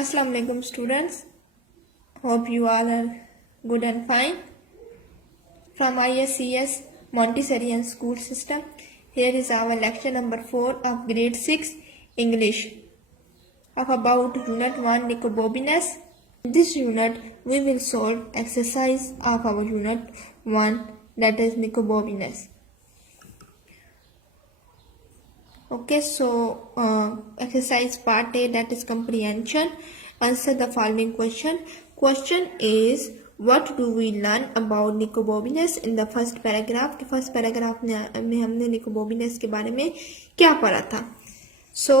Assalamu alaikum students. Hope you all are good and fine. From ISCS Montessori and School System, here is our lecture number 4 of grade 6 English of about unit 1 Nicobobinus. In this unit, we will solve exercise of our unit 1, that is Nicobobinus. Okay, so exercise part A, that is comprehension. Answer the following question. Question is, what do we learn about Nicobobinus in the first paragraph? The first paragraph में हमने Nicobobinus के बारे में क्या पढ़ा था? So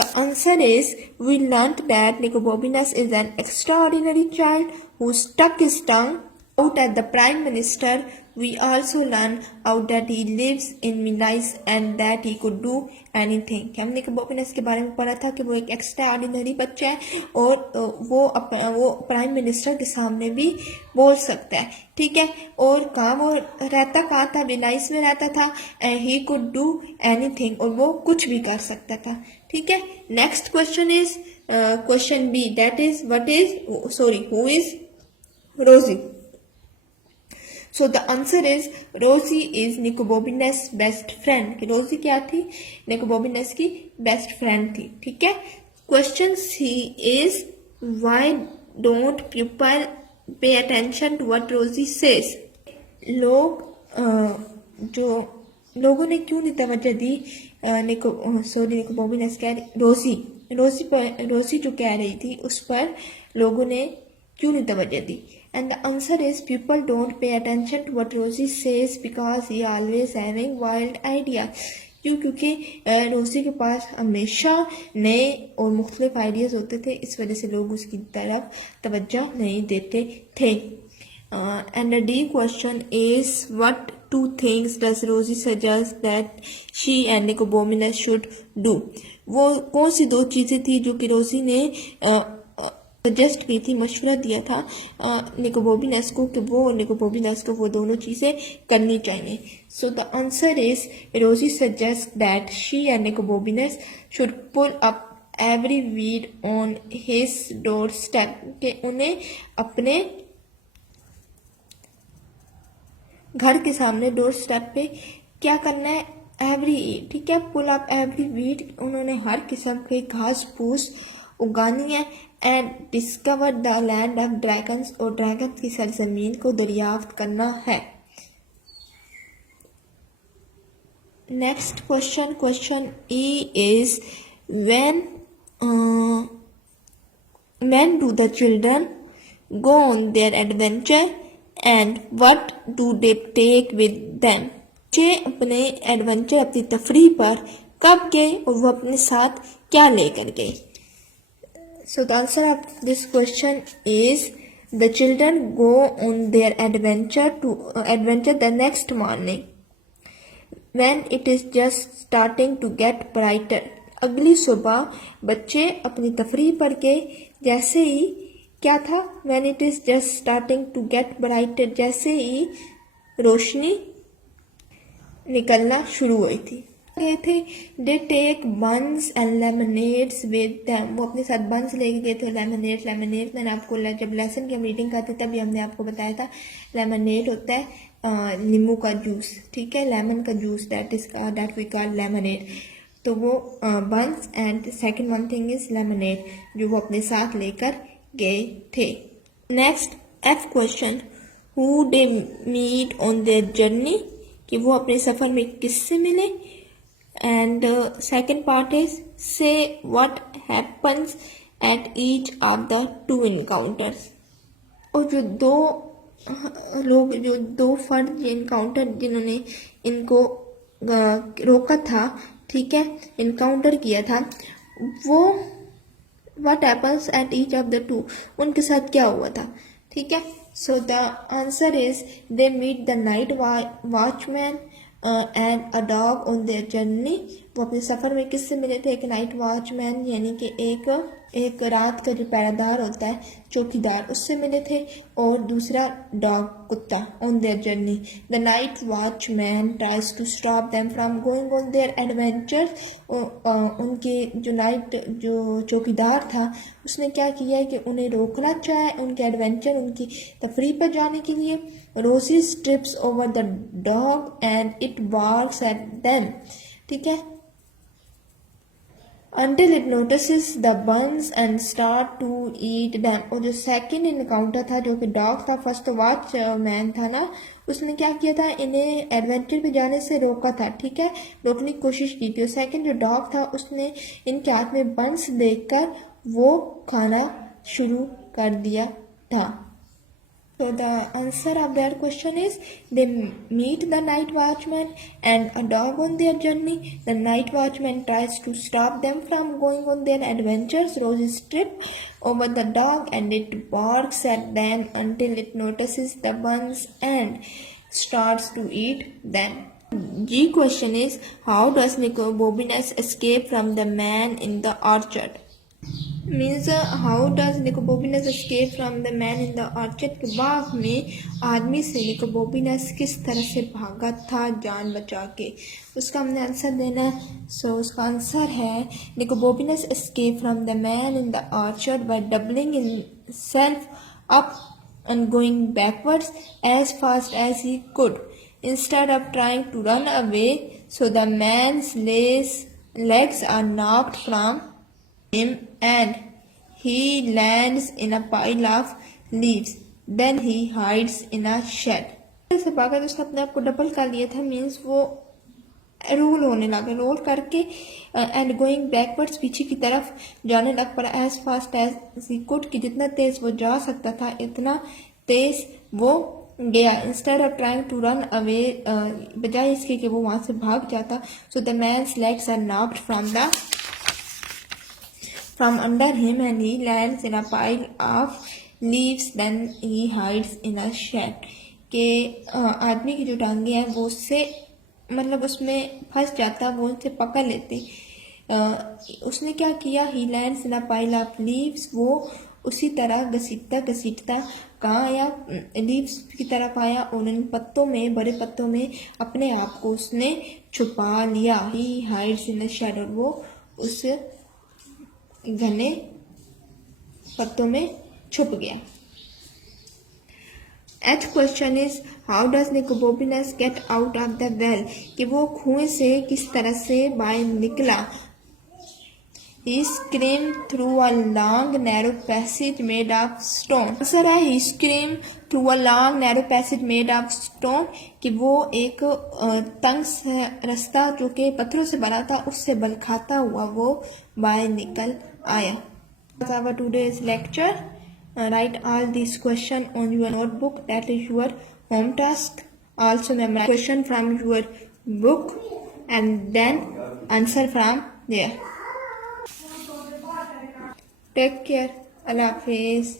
the answer is, we learnt that Nicobobinus is an extraordinary child who stuck his tongue out at the Prime Minister. We also learn out that he lives in Milan and that he could do anything. हमने Nicobobinus के बारे में पढ़ा था कि वो एक extraordinary बच्चा है और वो प्राइम मिनिस्टर के सामने भी बोल सकता है, ठीक है। और कहाँ वो रहता कहाँ था? मिलाइस में रहता था। ही कुड डू एनीथिंग, और वो कुछ भी कर सकता था, ठीक है। Next question is question B, that is who is Rosie? So the answer is, Rosie is Nicobobinus' best friend. कि रोजी क्या थी? Nicobobinus की बेस्ट फ्रेंड थी, ठीक है। Question C is, why don't people pay attention to what Rosie says? लोगों ने क्यों नहीं तवज्जो दी Nicobobinus रोजी जो कह रही थी उस पर लोगों ने क्यों नहीं तवज्जो दी? And the answer is, people don't pay attention to what Rosie says because he always having wild ideas. क्योंकि रोजी के पास हमेशा नए और मुख्तलिफ आइडियाज़ होते थे, इस वजह से लोग उसकी तरफ तवज्जो नहीं देते थे। And the D question is, what two things does Rosie suggest that she and Nicobobinus should do? वो कौन सी दो चीज़ें थी जो कि रोजी ने सजेस्ट की थी, मशवरा दिया था Nicobobinus को कि वो और Nicobobinus को वो दोनों चीज़ें करनी चाहिए। So the answer is, Rosie suggest that she and Nicobobinus should pull up every weed on his door step, कि उन्हें अपने घर के सामने डोर स्टेप पे क्या करना है? एवरी, ठीक है, पुल अप एवरी वीड, उन्होंने हर किस्म के घास फूस उगानी है। And discover the land of dragons, और ड्रैगन की सरजमीन को दरियाफ्त करना है। Next question, question E is, when do the children go on their adventure and what do they take with them? बच्चे अपने एडवेंचर, अपनी तफरीह पर कब गए और वो अपने साथ क्या लेकर गए? So the answer of this question is, the children go on their adventure the next morning when it is just starting to get brighter. अगली सुबह बच्चे अपनी तफरीह पर गए जैसे ही क्या था? when it is just starting to get brighter, जैसे ही रोशनी निकलना शुरू हुई थी। गए थे। They take buns and lemonades with them, वो अपने साथ बंस लेके गए थे। लेमनेड मैंने आपको जब लेसन की हम रीडिंग करते तभी हमने आपको बताया था, लेमनेड होता है नींबू का जूस, ठीक है, लेमन का juice, that we call lemonade. तो वो buns and second one thing is lemonade, जो वो अपने साथ लेकर गए थे। Next F question, who they meet on their journey, कि वो अपने सफर में किससे मिले। And second part is, say what happens at each of the two encounters. और जो दो फर्द इनकाउंटर जिन्होंने इनको रोका था, ठीक है, इनकाउंटर किया था, वो what happens at each of the two, उनके साथ क्या हुआ था, ठीक है। So the answer is, they meet the night watchman and a dog on their journey. वो अपने सफ़र में किससे मिले थे? एक नाइट वॉचमैन यानी कि एक एक रात का जो पहरादार होता है, चौकीदार, उससे मिले थे, और दूसरा डॉग, कुत्ता, on their journey. The night watchman tries to stop them from going on their adventures. उनके जो चौकीदार था, उसने क्या किया है कि उन्हें रोकना चाहे उनके एडवेंचर, उनकी तफरीह पर जाने के लिए। रोजी trips over the dog and it barks at them, ठीक है, until it notices the buns and start to eat them। और जो सेकंड इनकाउंटर था, जो कि डॉग था, फर्स्ट तो वॉचमैन था ना, उसने क्या किया था, इन्हें एडवेंचर पे जाने से रोका था, ठीक है, रोकने की कोशिश की थी। और सेकंड जो डॉग था, उसने इनके हाथ में बंस देखकर वो खाना शुरू कर दिया था। So the answer of that question is they meet the night watchman and a dog on their journey. The night watchman tries to stop them from going on their adventures. Roses trip over the dog and it barks at them until it notices the buns and starts to eat them. G question is how does Nicobobinus escape from the man in the orchard? Means how does Nicobobinus escape from the man in the orchard, के बाग में आदमी से निकोबोबिनस किस तरह से भागा था जान बचा के। उसका हमने आंसर देना है। सो उसका आंसर है Nicobobinus escape from the man in the orchard by doubling in self up and going backwards as fast as he could instead of trying to run away, so the man's legs are knocked from him and he lands in a pile of leaves. Then he hides in a shed. से भागा तो उसने अपने आप को double कर लिया था, मीन्स वो रोल होने लगा, रोल करके एंड गोइंग बैकवर्ड्स, पीछे की तरफ जाने लग पड़ा, as fast as he could, कि जितना तेज वो जा सकता था इतना तेज वो गया। Instead of trying to run away, बजाय इसके कि वो वहां से भाग जाता। So the man's legs are knocked from under him and he lands in a pile of leaves, then he hides in a shed। के आदमी की जो टांगे हैं वो उससे मतलब उसमें फंस जाता, वो उनसे पकड़ लेते। उसने क्या किया, he lands in a pile of leaves, वो उसी तरह घसीटता कहाँ आया, लीव्स की तरफ आया और उन पत्तों में, बड़े पत्तों में अपने आप को उसने छुपा लिया। he hides in a shed, और वो उस घने पत्तों में छुप गया। H question is how does Nicobobinus get out of the well, कि वो कुएं से किस तरह से बाहर निकला। He screamed through a long narrow passage made of stone। Answer है he screamed through a long narrow passage made of stone, कि वो एक तंग रास्ता जो कि पत्थरों से बना था उससे बल खाता हुआ वो बाहर निकल आया। That's our today's lecture. Write all these questions on your notebook, that is your home task. Also memorize question from your book and then answer from there. Take care. Allah Hafiz.